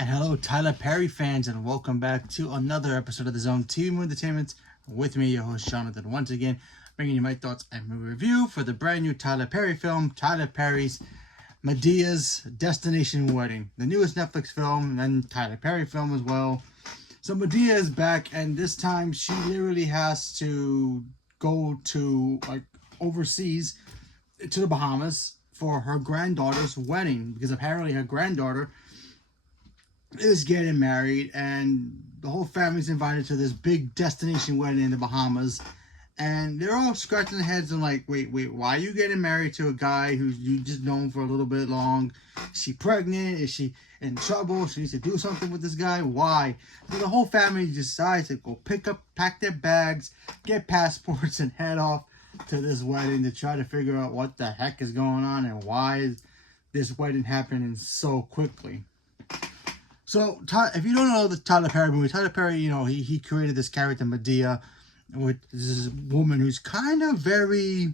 And hello, Tyler Perry fans, and welcome back to another episode of the Zone TV Movie Entertainment with me, your host Jonathan, once again bringing you my thoughts and movie review for the brand new Tyler Perry film, Tyler Perry's Madea's Destination Wedding, the newest Netflix film and Tyler Perry film as well. So Madea is back, and this time she literally has to go to overseas to the Bahamas for her granddaughter's wedding, because apparently her granddaughter is getting married and the whole family's invited to this big destination wedding in the Bahamas, and they're all scratching their heads and like, wait, why are you getting married to a guy who's you just known for a little bit long? Is she pregnant? Is she in trouble? She needs to do something with this guy? Why? So the whole family decides to go pack their bags, get passports, and head off to this wedding to try to figure out what the heck is going on and why is this wedding happening so quickly. So, if you don't know the Tyler Perry movie, Tyler Perry, he created this character, Madea, with this woman who's kind of very,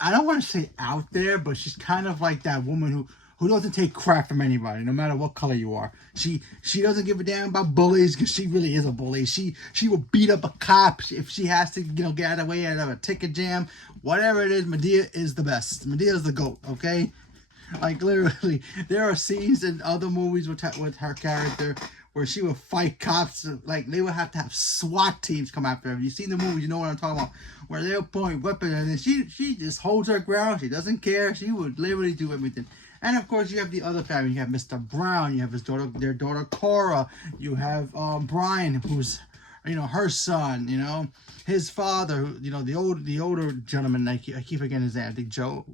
I don't want to say out there, but she's kind of like that woman who doesn't take crap from anybody, no matter what color you are. She doesn't give a damn about bullies, because she really is a bully. She will beat up a cop if she has to, get out of the way out of a ticket jam. Whatever it is, Madea is the best. Madea is the GOAT, okay? Like, literally, there are scenes in other movies with her character where she would fight cops. Like, they would have to have SWAT teams come after her. If you've seen the movies, you know what I'm talking about. Where they'll point weapons, and then she just holds her ground. She doesn't care. She would literally do everything. And, of course, you have the other family. You have Mr. Brown. You have their daughter, Cora. You have Brian, who's, her son, his father, the older gentleman. I keep forgetting his name. I think Joe.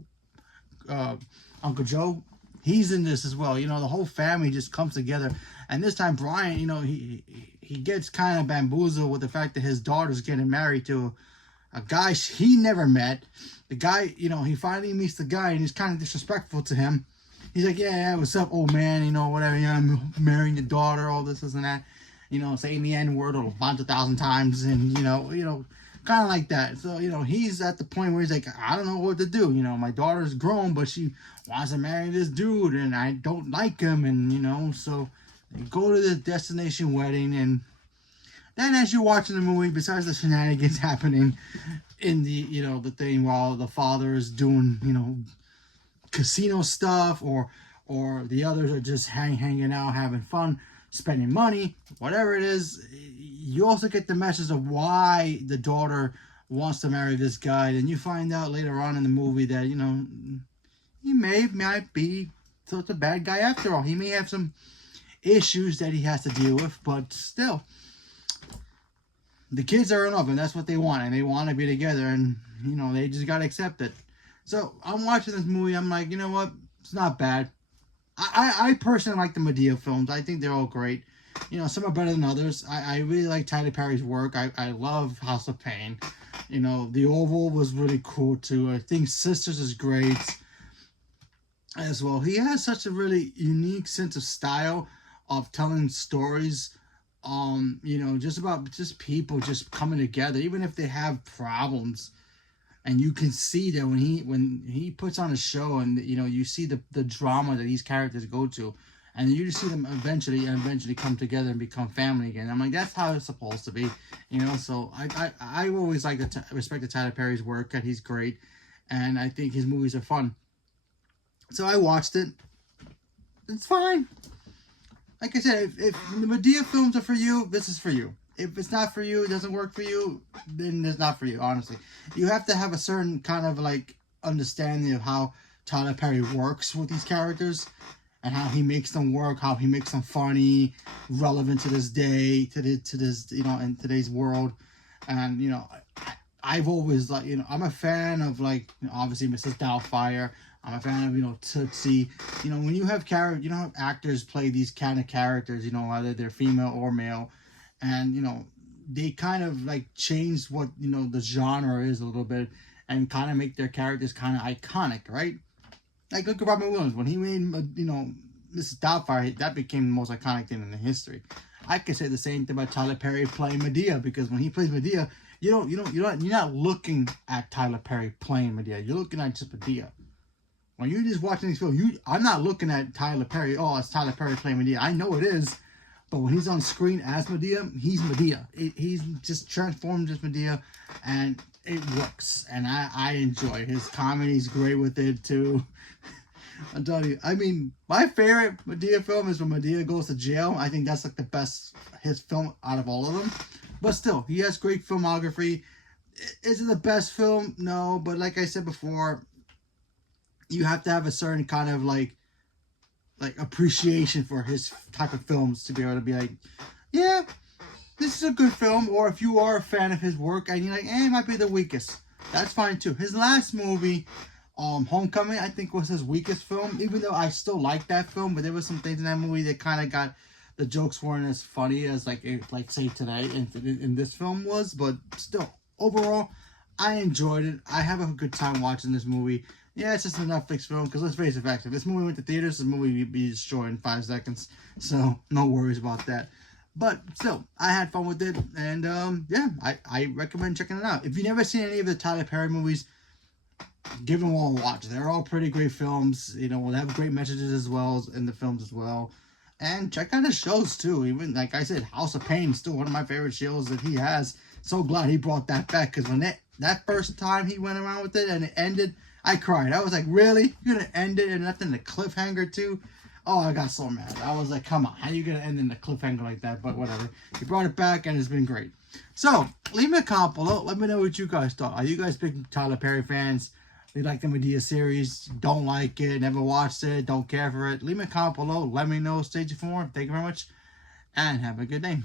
Uncle Joe, he's in this as well. The whole family just comes together. And this time, Brian, he gets kind of bamboozled with the fact that his daughter's getting married to a guy he never met. The guy, he finally meets the guy, and he's kind of disrespectful to him. He's like, yeah, what's up, old man? Whatever. Yeah, I'm marrying your daughter, all this and that. Saying the N-word a bunch of thousand times, and kind of like that. So, he's at the point where he's like, I don't know what to do. My daughter's grown, but she wants to marry this dude, and I don't like him. And, so they go to the destination wedding. And then as you're watching the movie, besides the shenanigans happening in the thing while the father is doing, casino stuff, or the others are just hanging out, having fun, spending money, whatever it is, you also get the message of why the daughter wants to marry this guy. And you find out later on in the movie that, he might be such a bad guy after all. He may have some issues that he has to deal with, but still, the kids are in love, and that's what they want, and they want to be together, and, they just got to accept it. So, I'm watching this movie, I'm like, you know what, it's not bad. I personally like the Madea films. I think they're all great. Some are better than others. I really like Tyler Perry's work. I love House of Pain. The Oval was really cool too. I think Sisters is great as well. He has such a really unique sense of style of telling stories. Just about people just coming together, even if they have problems. And you can see that when he puts on a show, and you see the drama that these characters go to, and you just see them eventually come together and become family again. I'm like, that's how it's supposed to be, So I always like to respect Tyler Perry's work, and he's great, and I think his movies are fun. So I watched it. It's fine. Like I said, if the Madea films are for you, this is for you. If it's not for you, it doesn't work for you, then it's not for you, honestly. You have to have a certain kind of understanding of how Tyler Perry works with these characters, and how he makes them work, how he makes them funny, relevant to this day, to this, in today's world. And, I've always, I'm a fan of, obviously Mrs. Doubtfire. I'm a fan of, Tootsie. When you have actors play these kind of characters, whether they're female or male, and, they kind of, change what, the genre is a little bit, and kind of make their characters kind of iconic, right? Like, look at Robin Williams. When he made, Mrs. Doubtfire, that became the most iconic thing in the history. I could say the same thing about Tyler Perry playing Madea, because when he plays Madea, you're not looking at Tyler Perry playing Madea. You're looking at just Madea. when you're just watching these films, I'm not looking at Tyler Perry. Oh, it's Tyler Perry playing Madea. I know it is, but when he's on screen as Madea, he's Madea. He's just transformed as Madea, and it works. And I enjoy it. His comedy's great with it too. I'm telling you. I mean, my favorite Madea film is when Madea goes to jail. I think that's like the best his film out of all of them. But still, he has great filmography. Is it the best film? No, but like I said before, you have to have a certain kind of like appreciation for his type of films to be able to be like, yeah, this is a good film. Or if you are a fan of his work and you're like, it might be the weakest, that's fine too. His last movie, Homecoming, I think was his weakest film, even though I still like that film, but there was some things in that movie that kind of got, the jokes weren't as funny as like say today in this film was, but still, overall, I enjoyed it. I have a good time watching this movie. Yeah, it's just a Netflix film, because let's face it, facts, if this movie went to theaters, the movie would be destroyed in 5 seconds, so no worries about that. But still, I had fun with it, and yeah, I recommend checking it out. If you've never seen any of the Tyler Perry movies, give them all a watch. They're all pretty great films. You know, they have great messages as well in the films as well. And check out his shows too. Even like I said, House of Pain is still one of my favorite shows that he has. So glad he brought that back, because when that first time he went around with it and it ended, I cried. I was like, really? You're gonna end it and left in a cliffhanger too? Oh, I got so mad. I was like, come on, how you gonna end in a cliffhanger like that? But whatever. He brought it back and it's been great. So leave me a comment below. Let me know what you guys thought. Are you guys big Tyler Perry fans? You like the Madea series? Don't like it? Never watched it? Don't care for it? Leave me a comment below. Let me know. Stay tuned for more. Thank you very much, and have a good day.